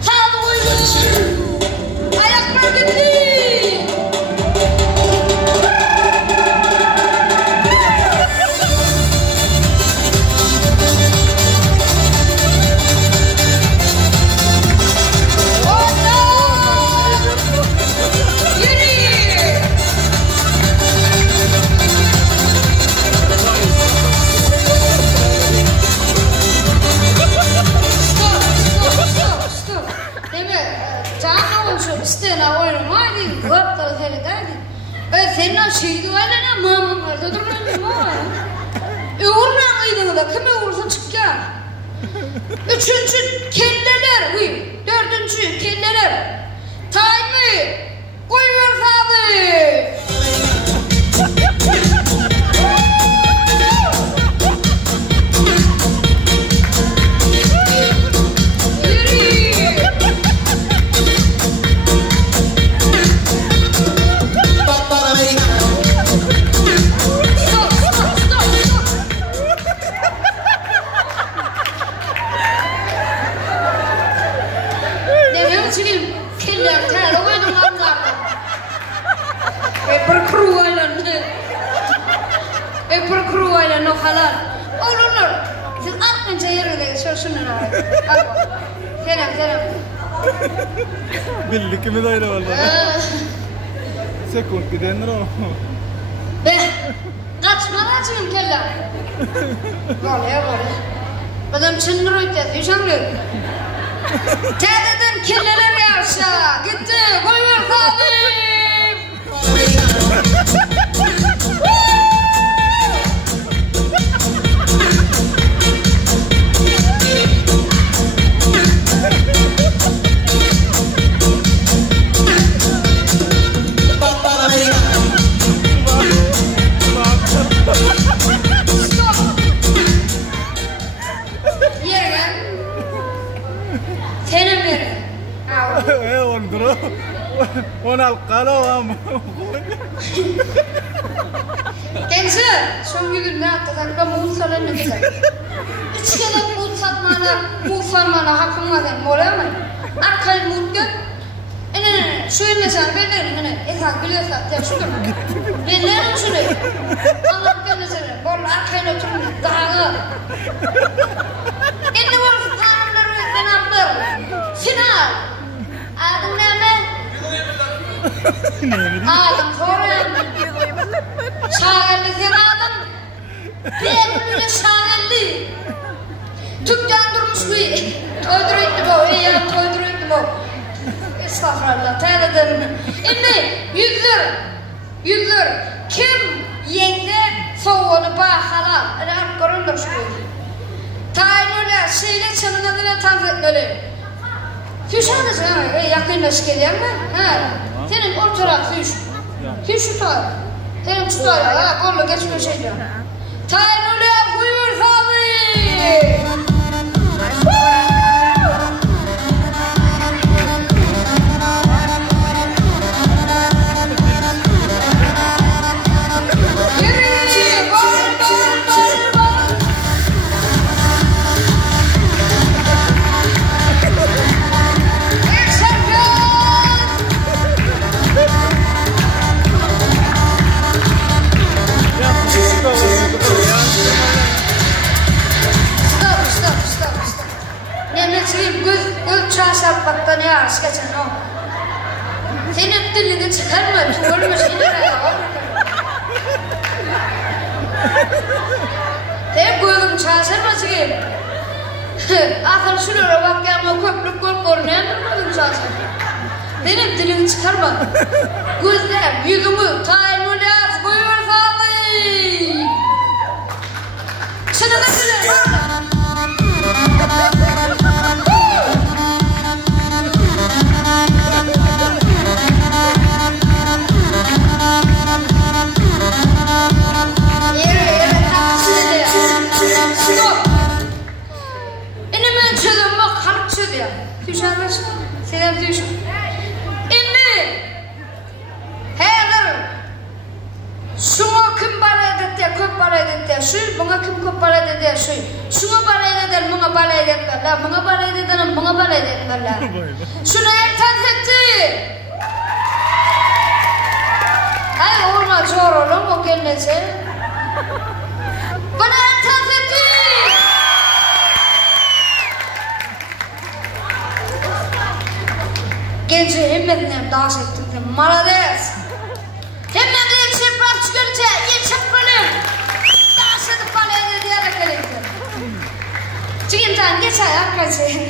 Sağ koydum. Ayaklar gitti. Senin şeydi öyle ne mamamlarda durmuyor mu? Uğurla aydın da kime uğursa çıkar. Üçüncü kelleler, dördüncü kelleler. Time koyuyor abi. No halal. Olur. Siz atınca yerine şaşırın abi. Selam. Billi kimi dayla vallahi. Sekund gidenler o. Be. Kaçmanacığım kella. Böyle. Adam çındır ötesi. Yaşamıyor. Tededen kelleler yaşa. Gitti. Koyuyor abi. وانا القلم Kendisi son günde hatta muz salan ne güzel. Üç kere muz satmana, muz farmana hakkım var yani oraya mı? Arkayı muz gör. Şöyle sen bellerim ezan biliyorsan ya şunu. Bellerim şunu. Allah kendisine bol arkayı oturun dağı. Şimdi var tanımları ve senaplar. Final. Adın ne? Adam soruyor. Şairli sen adam. Benim şairli. Tükkan durmuş bu. Toyduruydu bu. Estağfurullah. Teyzelerim. Şimdi yüzler. Kim yenge soğuğunu bağ halal. Korundur şu. Tayyip'le şeyle çalınadığına tanıdıkları. Füşan da sana yakınlaş geliyor mu? Senin o taraf füş şu taraf. Senin şu taraf, kollu geçmiyor şeyler. Tayyip'le buyur abi. Çarşafakta ne aşk geçen o. Senin dilini çıkarma, tuvalma şeyler ya. Hep koydum çarşafma çıkayım. Akıl şuraya bak ya, ama köprük korkuyor, durmadım çarşafma. Benim dilini çıkarma. Gözler, yüzümü, tayyip'ı yaz, koyuyor sağlayın. Şunu da söyle. köp para eder şu, bana kim köp para eder şu. Şuna para eder, bana para ederler. Bana para eder, bana para ederler. Şuna ertan etti. Ay olma zor oğlum o gelmese. Bana ertan etti. Genci hemmetine dans ettirdim. Malades. Hemen bir çırprak çıkarınca iyi çırpalım. Dans edip balaya diyerek gerektir. Çıkıntan geç ayak kaçın.